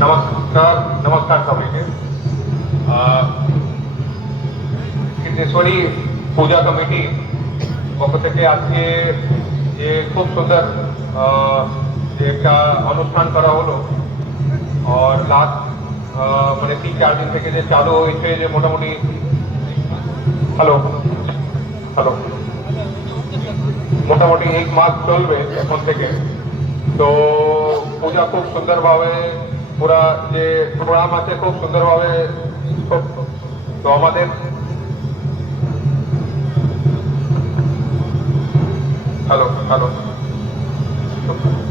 नमस्कार नमस्कार सबके सिद्धेश्वरी पूजा कमिटी पक्ष থেকে আজকে যে খুব সুন্দর যে একটা অনুষ্ঠান করা হলো और लास्ट মানে 3-4 দিন থেকে যে চালু হয়েছে যে মোটামুটি হ্যালো হ্যালো মোটামুটি 1 মাস চলবে এখন থেকে। তো পূজা খুব সুন্দরভাবে পুরা যে প্রোগ্রাম আছে খুব সুন্দরভাবে তো আমাদের হ্যালো হ্যালো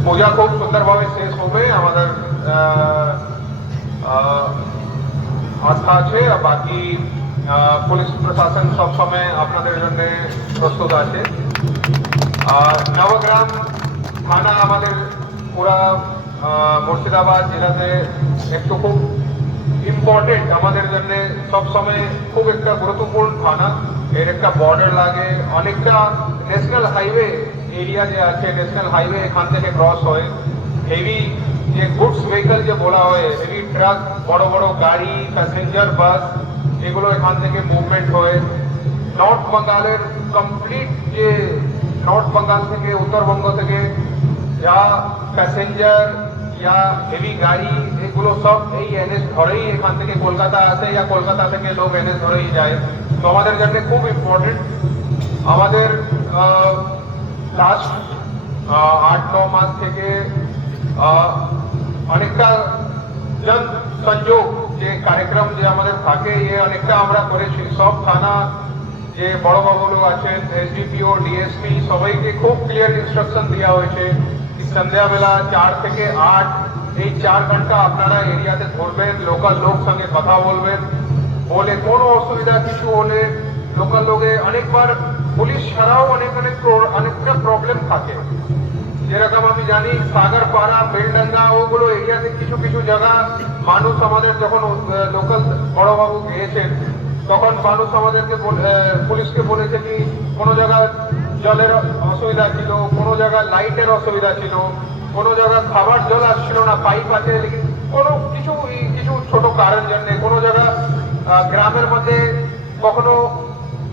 পূজা খুব সুন্দরভাবে শেষ হবে আমাদের আস্থা আছে। বাকি পুলিশ প্রশাসন সব সময় আপনাদের জন্য প্রস্তুত আছে। নবগ্রাম থানা আমাদের পুরা মুর্শিদাবাদ জেলাতে একটু খুব ইম্পর্টেন্ট আমাদের জন্য সব সময় খুব একটা গুরুত্বপূর্ণ থানা। এর একটা বর্ডার লাগে, অনেকটা ন্যাশনাল হাইওয়ে এরিয়া যে আছে, ন্যাশনাল হাইওয়ে এখান থেকে ক্রস হয়। হেভি যে গুডস ভেহিকল যে বলা হয়, হেভি ট্রাক, বড় বড় গাড়ি, প্যাসেঞ্জার বাস, এগুলো এখান থেকে মুভমেন্ট হয়। নর্থ বেঙ্গলের কমপ্লিট যে নর্থ বেঙ্গল থেকে উত্তরবঙ্গ থেকে যা প্যাসেঞ্জার या হেভি গাড়ি এগুলো সব এই এনএস ধরেই এখান থেকে কলকাতা আসে, या কলকাতা থেকে লোক এনএস ধরেই যায়। তো আমাদের জন্য খুব ইম্পর্টেন্ট। আমাদের লাস্ট 8-9 মাস থেকে অনেকটা জন সংযোগ যে কার্যক্রম যে আমাদের থাকে অনেকটা আমরা করেছি। সব থানা যে বড় বাবুগুলো আছেন, এসডিপিও, ডিএসপি, সবাইকে খুব ক্লিয়ার ইনস্ট্রাকশন দেওয়া হয়েছে। সন্ধ্যাবেলা 4 থেকে 8 এই 4 ঘন্টা আপনারা এরিয়াতে ঘুরবেন, লোকাল লোক সঙ্গে কথা বলবেন, বলে কোনো অসুবিধা কিছু হলে লোকাল লোকে অনেকবার পুলিশ ছাড়াও অনেকটা প্রবলেম থাকে। যেরকম আমি জানি সাগরপাড়া, বেলডাঙ্গা ওগুলো এরিয়াতে কিছু কিছু জায়গা মানুষ আমাদের যখন লোকাল বড়বাবু গিয়েছেন তখন মানুষ আমাদেরকে পুলিশকে বলেছে কি কোনো জায়গায় জলের অসুবিধা ছিল, কোনো জায়গায় লাইটের অসুবিধা ছিল, কোনো জায়গায় খাবার জল আসছিল না, পাইপ আছে কোনো কিছু কিছু ছোট কারণ জন্যে, কোনো জায়গা গ্রামের মধ্যে কখনো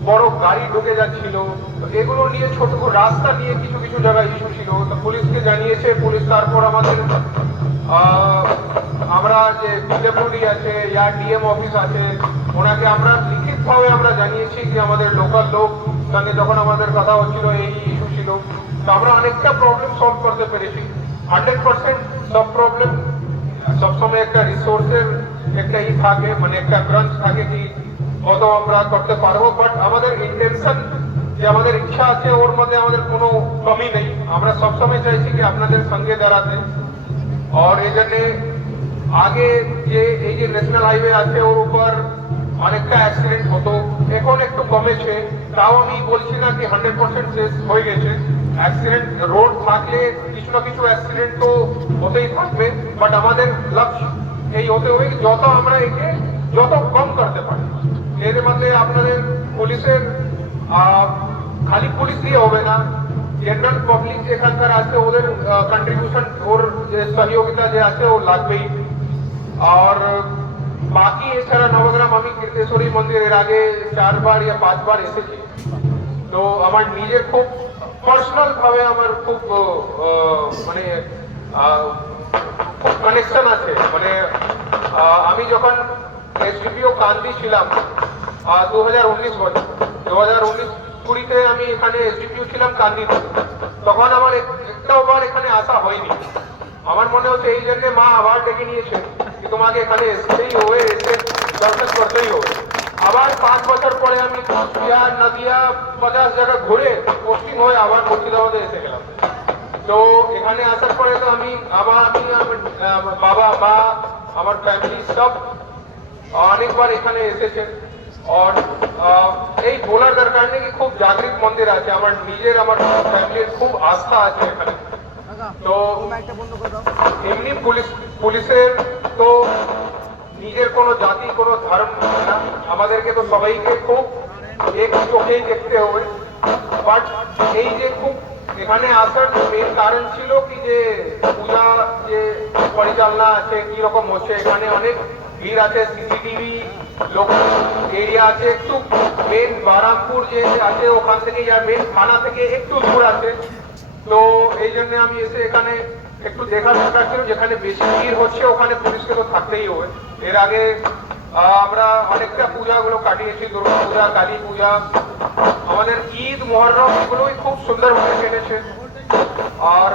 বড় গাড়ি ঢুকে যাচ্ছিল। এগুলো নিয়ে ছোট রাস্তা নিয়ে কিছু কিছু জায়গায় ইস্যু ছিল। তো পুলিশকে জানিয়েছে, পুলিশ তারপর আমাদের আমরা যে পিডব্লিউডি আছে या ডিএম অফিস আছে ওনাকে আমরা লিখিতভাবে আমরা জানিয়েছি যে আমাদের লোকাল লোক সঙ্গে যখন আমাদের কথা হচ্ছিল এই ইস্যু ছিল। তো আমরা অনেকটা প্রবলেম সলভ করতে পেরেছি। 100% সব প্রবলেম সবসময় একটা রিসোর্সের একটা থাকে, মানে একটা ক্রাঞ্চ থাকে কি কত আমরা করতে পারবো। বাট আমাদের ইন্টেনশন যে আমাদের ইচ্ছা আছে ওর মধ্যে আমাদের কোনো কমি নেই। আমরা সবসময় চাইছি কি আপনাদের সঙ্গে দাঁড়াতে। আর এই জন্যে আগে যে এই যে ন্যাশনাল হাইওয়ে আছে ওর উপর অনেকটা অ্যাক্সিডেন্ট হতো, এখন একটু কমেছে। তাও আমি বলছি না কি 100% শেষ হয়ে গেছে। অ্যাক্সিডেন্ট রোড থাকলে কিছু না কিছু অ্যাক্সিডেন্ট তো হতেই থাকবে। বাট আমাদের লক্ষ্য এই হতে হবে যত আমরা একে যত কম করতে পারি। এর মধ্যে আপনাদের পুলিশের খালি পুলিশ দিয়ে হবে না, জেনারেল পাবলিক যেখানকার আছে ওদের কন্ট্রিবিউশন, ওর যে সহযোগিতা যে আছে ও লাগবেই। আর বাকি এছাড়া নবগ্রাম আমি কীর্তেশ্বরী মন্দির এর আগে 4 বার या 5 বার এসেছি। তো আমার নিজের খুব পার্সোনাল ভাবে আমার খুব মানে খুব কানেকশন আছে। মানে আমি যখন এসডিপিও কান্দি ছিলাম 2019 বছর 2019-20 আমি এখানে এসডিপিও ছিলাম কান্দিতে, তখন আমার একটাও বার এখানে আসা হয়নি। আমার মনে হচ্ছে এই জন্য মা আবার ডেকে নিয়েছে কি তোমাকে এখানে এসেই হবে, এসে দর্শন করতেই হবে। আবার 5 বছর পরে আমি কুচবিহার, নদিয়া 50 জায়গা ঘুরে পোস্টিং হয়ে আবার মুর্শিদাবাদে এসে গেলাম। তো এখানে আসার পরে তো আমি বাবা মা আমার ফ্যামিলি সব অনেকবার এখানে এসেছে। আর এই বলার দরকার নেই কি খুব জাগৃত মন্দির আছে, আমার নিজের আমার ফ্যামিলির খুব আস্থা আছে এখানে। তো এমনি পুলিশের তো নিজের কোনো জাতি কোনো ধর্ম না, আমাদেরকে তো সবাইকে খুব এক চোখেই দেখতে হবে। বাট এই যে খুব এখানে আসার মেন কারণ ছিল কি যে পূজা যে পরিচালনা আছে, কি রকম হচ্ছে এখানে অনেক ভিড় আছে, সিসিটিভি লোকাল এরিয়া আছে, একটু মেন বারামপুর যে আছে ওখান থেকে মেন থানা থেকে একটু দূর আছে। তো এই জন্য আমি এসে এখানে একটু দেখার দরকার ছিল, যেখানে বেশি ভিড় হচ্ছে ওখানে পুলিশকে তো থাকতেই হবে। এর আগে আমরা অনেকটা পূজাগুলো কাটিয়েছি, দুর্গা পূজা, কালী পূজা, আমাদের ঈদ, মুহররম এগুলোই খুব সুন্দরভাবে কেটেছে। আর